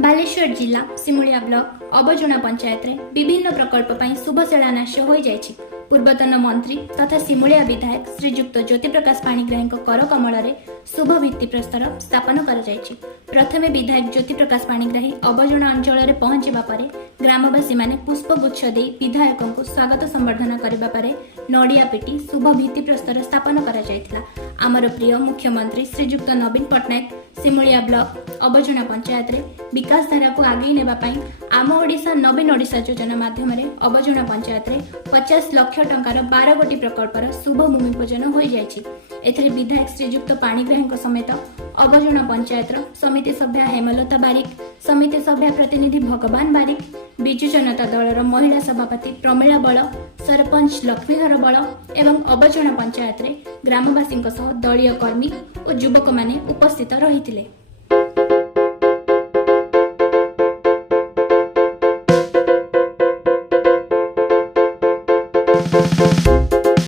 बालेश्वर जिला सिमुलिया ब्लॉक अबजुणा पंचायत रे विभिन्न प्रकल्प पर शुभ शिलान्यास हो जाइछि। पूर्वतन मंत्री तथा सिमुलिया विधायक श्रीजुक्त ज्योति प्रकाश पाणिग्राही कर कमल शुभ भित्ति प्रस्तर स्थापन कर जाइछि। प्रथमे विधायक ज्योति प्रकाश पाणिग्राही अबजुणा अंचल में पहुंचवा पर ग्रामवासी माने पुष्पगुच्छ दे विधायक को स्वागत संबर्धना करबा परे नड़िया पिटी शुभ भित्ति प्रस्तर स्थापन कर जाइथिला। आमर प्रिय मुख्यमंत्री श्रीजुक्त नवीन पट्टनायक सिमुलिया ब्लॉक अबजुणा पंचायत रे विकास धारा को आगे नेबा पई आम ओडिशा नवीन ओडिशा योजना माध्यम अबजुणा पंचायत रे 50 लाख टंकार 12 गोटी प्रकल्पर शुभ भूमि पूजन हो जाइछि। एथरे विधायक श्रीजुक्त पाणिग्राही समेत अबजुणा पंचायत समिति सभ्य हेमलता बारिक, समिति सभ्य प्रतिनिधि भगवान बारिक, बिजु जनता दलर महिला सभापति प्रमिला बल, सरपंच लक्ष्मीधर बल एवं अबजुणा पंचायत रे ग्रामवासी दलीय कर्मी और युवक माने उपस्थित रहिथिले।